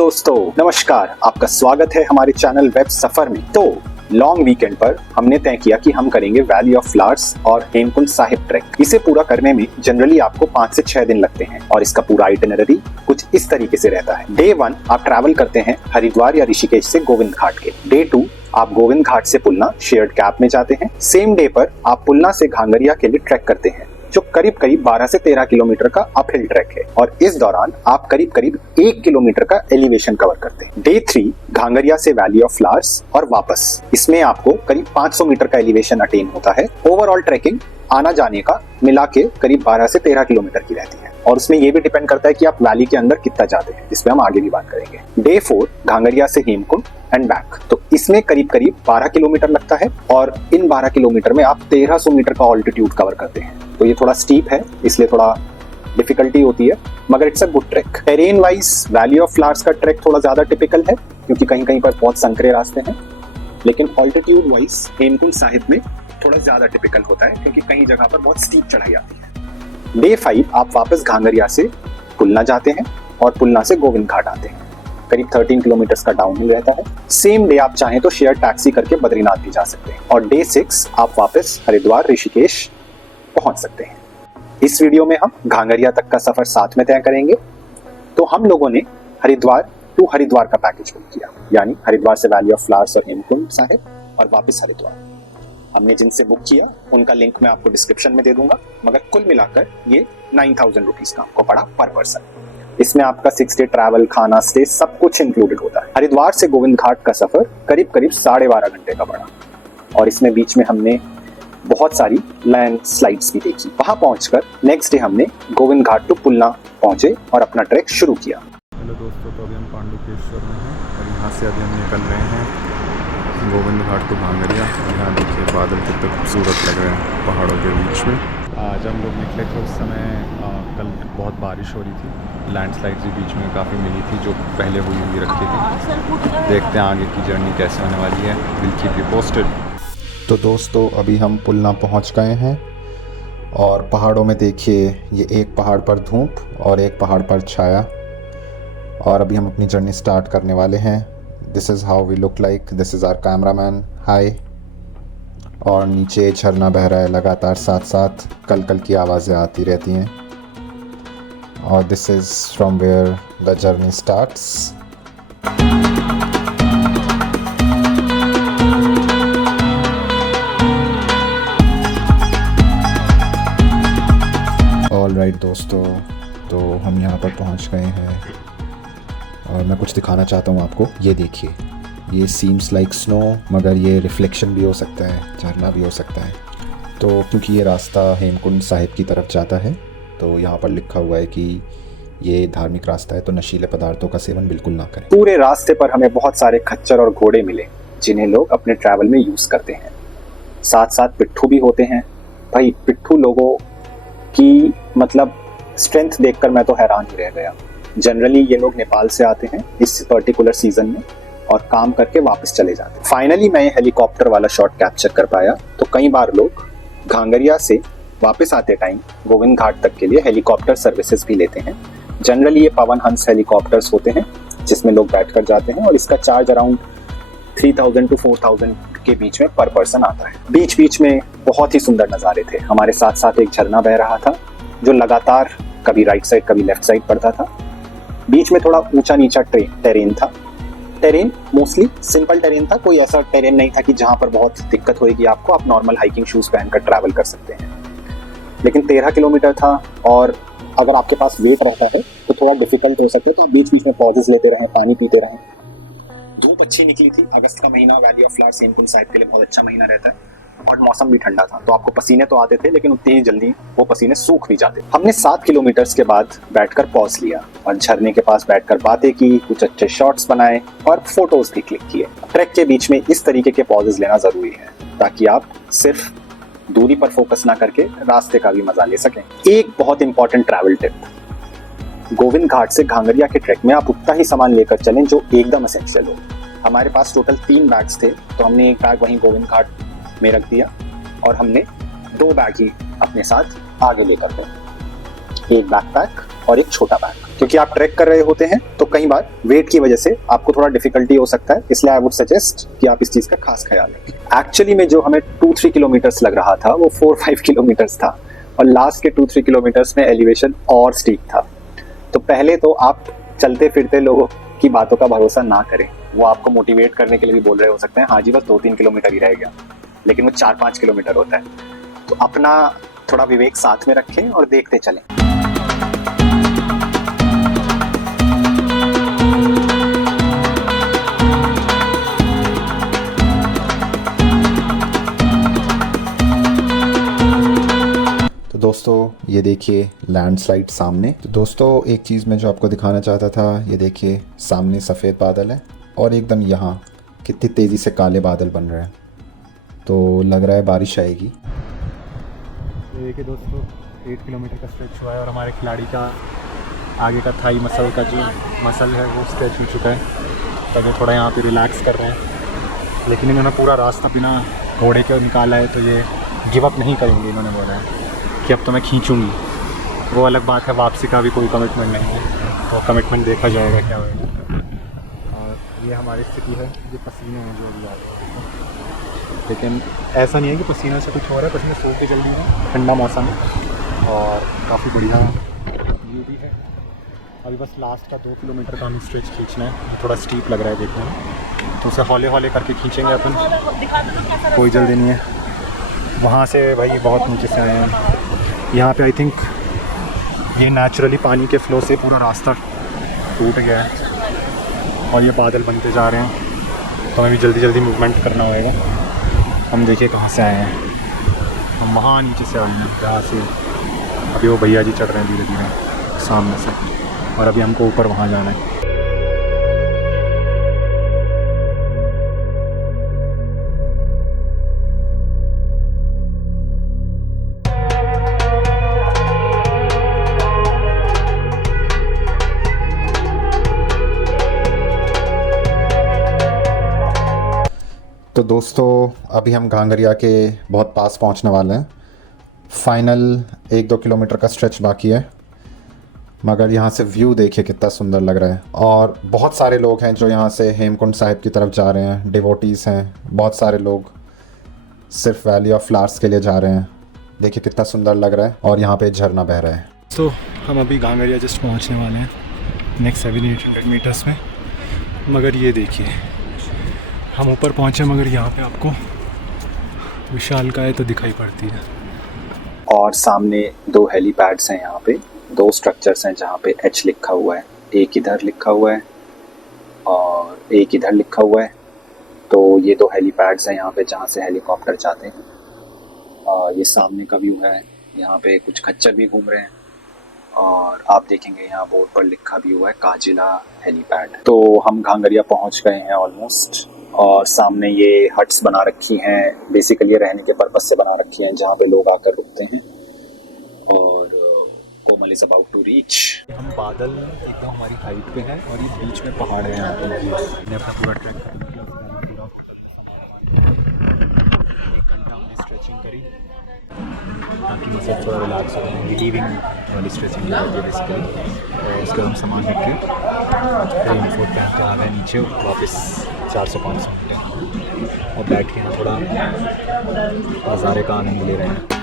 दोस्तों नमस्कार, आपका स्वागत है हमारे चैनल वेब सफर में। तो लॉन्ग वीकेंड पर हमने तय किया कि हम करेंगे वैली ऑफ फ्लावर्स और हेमकुंड साहिब ट्रैक। इसे पूरा करने में जनरली आपको 5 से 6 दिन लगते हैं और इसका पूरा आइटिनरी कुछ इस तरीके से रहता है। डे 1 आप ट्रैवल करते हैं हरिद्वार या ऋषिकेश से गोविंद घाट के। डे 2 आप गोविंद घाट से पुलना शेयर्ड कैब में जाते हैं। सेम डे पर आप पुलना से घांगरिया के लिए ट्रैक करते हैं, जो करीब 12 से 13 किलोमीटर का अपहिल ट्रैक है और इस दौरान आप करीब 1 किलोमीटर का एलिवेशन कवर करते हैं। डे 3 घांगरिया से वैली ऑफ फ्लावर्स और वापस। इसमें आपको करीब 500 मीटर का एलिवेशन अटेन होता है। ओवरऑल ट्रैकिंग आना जाने का मिला के करीब 12 से 13 किलोमीटर की रहती है और उसमें यह भी डिपेंड करता है कि आप वैली के अंदर कितना जाते हैं, जिसमें हम आगे भी बात करेंगे। डे 4 घांगरिया से हेमकुंड एंड बैक। तो इसमें करीब 12 किलोमीटर लगता है और इन 12 किलोमीटर में आप 1300 मीटर का ऑल्टीट्यूड कवर करते हैं। तो ये थोड़ा स्टीप है, इसलिए थोड़ा डिफिकल्टी होती है, मगर it's a good track. Terrain wise valley of flowers का ट्रैक थोड़ा ज्यादा टिपिकल है क्योंकि कहीं कहीं पर बहुत संकरे रास्ते हैं, लेकिन ऑल्टीट्यूड वाइज हेमकुंड साहिब में थोड़ा ज्यादा टिपिकल होता है क्योंकि कहीं जगह पर बहुत स्टीप चढ़ाई आती है। डे 5 आप वापस घांगरिया से पुलना जाते हैं और पुलना से गोविंद घाट आते हैं। करीब 13 किलोमीटर का डाउनहिल रहता है। सेम डे आप चाहें तो शेयर टैक्सी करके बद्रीनाथ भी जा सकते हैं और डे 6 आप वापस हरिद्वार ऋषिकेश पहुंच सकते हैं। इस वीडियो में हम घांगरिया तक का सफर साथ में तय करेंगे। तो हम लोगों ने हरिद्वार टू हरिद्वार का पैकेज बुक किया, यानी हरिद्वार से वैली ऑफ फ्लावर्स और हेमकुंड साहिब और वापस हरिद्वार। हमने जिनसे बुक किया उनका लिंक मैं आपको डिस्क्रिप्शन में दे दूंगा, मगर कुल मिलाकर ये 9000 रुपीज का आपको पड़ा पर पर्सन। इसमें आपका 6 डे ट्रैवल, खाना, स्टे सब कुछ इंक्लूडेड होता है। हरिद्वार से गोविंद घाट का सफर करीब 12.5 घंटे का पड़ा और इसमें बीच में हमने बहुत सारी लैंड स्लाइड्स भी देखी। वहां पहुंचकर नेक्स्ट डे हमने गोविंद घाट टू पुलना पहुंचे और अपना ट्रैक शुरू किया। हेलो दोस्तों, तो अभी हम पांडुकेश्वर में हैं और यहाँ से अभी हम निकल रहे हैं गोविंद घाट टू घांगरिया। और यहाँ देखिए बादल कितने खूबसूरत लग रहे हैं पहाड़ों के बीच में। आज हम लोग निकले थे उस समय कल बहुत बारिश हो रही थी, लैंडस्लाइड्स भी बीच में काफ़ी मिली थी जो पहले हुई रखी थी। देखते हैं आगे की जर्नी कैसे होने वाली है, विल कीप यू पोस्टेड। तो दोस्तों अभी हम पुलना पहुंच गए हैं और पहाड़ों में देखिए ये एक पहाड़ पर धूप और एक पहाड़ पर छाया, और अभी हम अपनी जर्नी स्टार्ट करने वाले हैं। This is how we look like, this is our cameraman, hi. और नीचे झरना बह रहा है लगातार, साथ साथ कल की आवाज़ें आती रहती हैं। और this is from where the journey starts. Alright दोस्तों, तो हम यहाँ पर पहुँच गए हैं और मैं कुछ दिखाना चाहता हूँ आपको। ये देखिए, ये सीम्स लाइक स्नो, मगर ये रिफ्लेक्शन भी हो सकता है, झरना भी हो सकता है। तो क्योंकि ये रास्ता हेमकुंड साहिब की तरफ जाता है, तो यहाँ पर लिखा हुआ है कि ये धार्मिक रास्ता है, तो नशीले पदार्थों का सेवन बिल्कुल ना करें। पूरे रास्ते पर हमें बहुत सारे खच्चर और घोड़े मिले जिन्हें लोग अपने ट्रैवल में यूज करते हैं। साथ साथ पिट्ठू भी होते हैं। भाई पिट्ठू लोगों की मतलब स्ट्रेंथ देखकर मैं तो हैरान ही रह गया। जनरली ये लोग नेपाल से आते हैं इस पर्टिकुलर सीजन में और काम करके वापस चले जाते हैं। फाइनली मैं हेलीकॉप्टर वाला शॉट कैप्चर कर पाया। तो कई बार लोग घांगरिया से वापस आते टाइम गोविंद घाट तक के लिए हेलीकॉप्टर सर्विसेज भी लेते हैं। जनरली ये पवन हंस हेलीकॉप्टर्स होते हैं जिसमें लोग बैठ कर जाते हैं और इसका चार्ज अराउंड 3000 to 4000 के बीच में पर पर्सन आता है। बीच बीच में बहुत ही सुंदर नज़ारे थे। हमारे साथ साथ एक झरना बह रहा था जो लगातार कभी राइट साइड कभी लेफ्ट साइड पड़ता था। बीच में थोड़ा ऊंचा नीचा टेरेन था। टेरेन मोस्टली सिंपल टेरेन था, कोई ऐसा टेरेन नहीं था कि जहां पर बहुत दिक्कत होगी आपको। आप नॉर्मल हाइकिंग शूज पहनकर ट्रैवल कर सकते हैं, लेकिन 13 किलोमीटर था और अगर आपके पास वेट रहता है तो थोड़ा डिफिकल्ट हो सकता है। तो आप बीच बीच में पॉजेस लेते रहें, पानी पीते रहें। धूप अच्छी निकली थी। अगस्त का महीना valley of flowers Hemkund Sahib के लिए बहुत अच्छा महीना रहता है और मौसम भी ठंडा था, तो आपको पसीने तो आते थे लेकिन उतनी ही जल्दी वो पसीने सूख भी जाते। हमने 7 किलोमीटर के बाद बैठकर पॉज लिया और झरने के पास बैठकर बातें की, कुछ अच्छे शॉट्स बनाए और फोटोज भी क्लिक किए। ट्रैक के बीच में इस तरीके के पॉजेज लेना जरूरी है ताकि आप सिर्फ दूरी पर फोकस ना करके रास्ते का भी मजा ले सकें। एक बहुत important travel tip, Govind Ghat से घांगरिया के ट्रैक में आप उतना ही सामान लेकर चलें जो एकदम एसेंशियल हो। हमारे पास टोटल 3 बैग्स थे, तो हमने एक बैग वहीं गोविंद घाट में रख दिया और हमने 2 बैग ही अपने साथ आगे लेकर गए। एक बैकपैक और एक छोटा बैग, क्योंकि आप ट्रैक कर रहे होते हैं तो कई बार वेट की वजह से आपको थोड़ा डिफिकल्टी हो सकता है, इसलिए आई वुड सजेस्ट कि आप इस चीज़ का खास ख्याल रखें। एक्चुअली में जो हमें 2-3 किलोमीटर्स लग रहा था वो 4-5 किलोमीटर्स था, और लास्ट के 2-3 किलोमीटर्स में एलिवेशन और स्टीप था। तो पहले तो आप चलते फिरते लोगों की बातों का भरोसा ना करें, वो आपको मोटिवेट करने के लिए भी बोल रहे हो सकते हैं हाँ जी बस 2-3 किलोमीटर ही रह गया, लेकिन वो 4-5 किलोमीटर होता है। तो अपना थोड़ा विवेक साथ में रखें और देखते चलें। तो दोस्तों ये देखिए लैंडस्लाइड सामने। तो दोस्तों एक चीज़ मैं जो आपको दिखाना चाहता था, ये देखिए सामने सफ़ेद बादल है और एकदम यहाँ कितनी तेज़ी से काले बादल बन रहे हैं, तो लग रहा है बारिश आएगी। ये देखिए दोस्तों 8 किलोमीटर का स्ट्रेच हुआ है और हमारे खिलाड़ी का आगे का थाई मसल का जो मसल है वो स्ट्रेच हो चुका है, तब ये थोड़ा यहाँ पे रिलैक्स कर रहे हैं। लेकिन इन्होंने पूरा रास्ता बिना घोड़े के निकाला है, तो ये गिव अप नहीं करेंगे। इन्होंने बोला है कि अब तो मैं खींचूँगी। वो अलग बात है, वापसी का भी कोई कमिटमेंट नहीं है, तो कमिटमेंट देखा जाएगा क्या होगा। और ये हमारी स्थिति है, ये पसीने हैं जो अभी आ रहे हैं, लेकिन ऐसा नहीं है कि पसीना से कुछ हो रहा है, पसीने सूख के जल्दी है, ठंडा मौसम है और काफ़ी बढ़िया व्यू भी है। अभी बस लास्ट का 2 किलोमीटर का हमें स्ट्रेच खींचना है, थोड़ा स्टीप लग रहा है देखने में, तो उसे हौले हौले करके खींचेंगे अपन, कोई जल्दी नहीं है। वहाँ से भाई बहुत नीचे से आए हैं, यहाँ पे आई थिंक ये नेचुरली पानी के फ्लो से पूरा रास्ता टूट गया है और ये बादल बनते जा रहे हैं, तो हमें भी जल्दी जल्दी मूवमेंट करना होगा। हम देखिए कहाँ से आए हैं, हम वहाँ नीचे से आए हैं जहाँ से अभी वो भैया जी चढ़ रहे हैं धीरे धीरे सामने से, और अभी हमको ऊपर वहाँ जाना है। तो दोस्तों अभी हम घांगरिया के बहुत पास पहुंचने वाले हैं। फाइनल 1-2 किलोमीटर का स्ट्रेच बाकी है, मगर यहाँ से व्यू देखिए कितना सुंदर लग रहा है। और बहुत सारे लोग हैं जो यहाँ से हेमकुंड साहिब की तरफ जा रहे हैं, डिवोटीज़ हैं, बहुत सारे लोग सिर्फ वैली ऑफ फ्लावर्स के लिए जा रहे हैं। देखिए कितना सुंदर लग रहा है, और यहाँ पे झरना बह रहा है। तो हम अभी घांगरिया जस्ट पहुँचने वाले हैं नेक्स्ट 700-800 मीटर्स में, मगर ये देखिए हम ऊपर पहुँचे, मगर यहाँ पे आपको विशालकाय तो दिखाई पड़ती है। और सामने 2 हेलीपैड्स हैं, यहाँ पे 2 स्ट्रक्चर्स हैं जहाँ पे H लिखा हुआ है, एक इधर लिखा हुआ है और एक इधर लिखा हुआ है। तो ये 2 हेलीपैड्स हैं यहाँ पे जहाँ से हेलीकॉप्टर जाते हैं। ये सामने का व्यू है, यहाँ पे कुछ खच्चर भी घूम रहे हैं, और आप देखेंगे यहाँ बोर्ड पर लिखा भी हुआ है काजिला हेलीपैड। तो हम घांगरिया पहुँच गए हैं ऑलमोस्ट, और सामने ये हट्स बना रखी हैं, बेसिकली रहने के पर्पस से बना रखी हैं जहाँ पे लोग आकर रुकते हैं। और कोमल इज अबाउट टू रीच। हम बादल एकदम हमारी हाइट पे हैं और ये बीच में पहाड़ है। यहाँ पे हमने अपना पूरा ट्रैक कर लिया, 1 घंटा हमने स्ट्रेचिंग करी ताकि मसल थोड़ा रिलैक्स हो जाए। रिलीविंग वाली स्ट्रेचिंग जो होती है बेसिकली। और उसके बाद हम सामान रख के रेनकोट पहन के आ गए नीचे, वापस 400-500 मीटर, और बैठ के यहाँ थोड़ा नज़ारे का आनंद ले रहे हैं।